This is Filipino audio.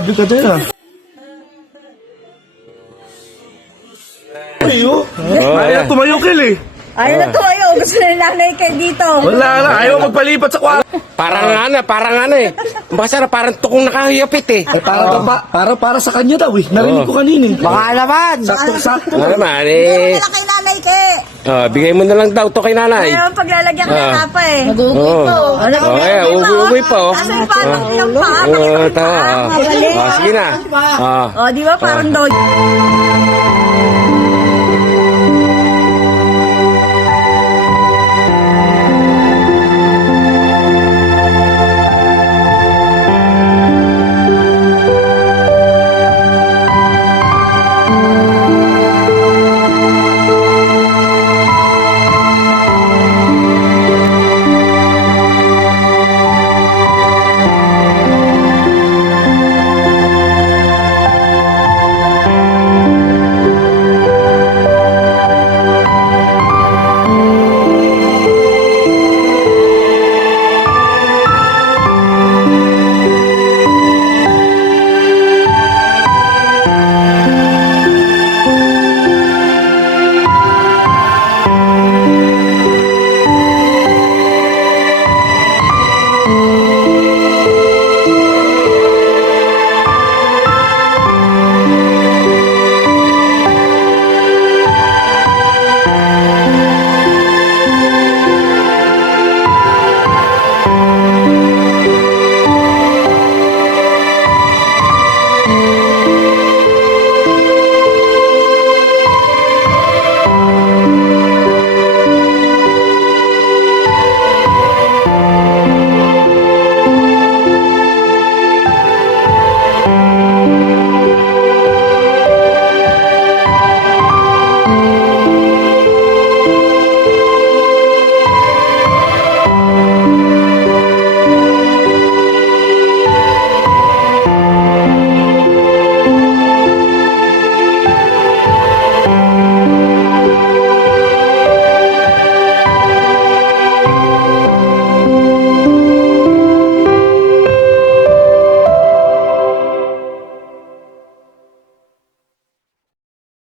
grabe ka din ah. Ayo. Ayaw tumayo Kel eh. Ayaw na tumayo. Gusto na yung nanay kayo dito. Wala na, ayaw magpalipat sa kwarto. Parang Basta parang tukong nakahiyapit eh. Ay, para sa kanya daw eh. Narinig ko kanina eh. Baka naman. Sakto. Ano naman Bigyan eh. mo na kay nanay kayo. Bigay mo na lang daw to kay nanay. Ayaw paglalagyan ka na pa eh. Oo. Ugoy pa oh. Asa yung parang yung paa. Tama. Sige na. O, di ba parang dog?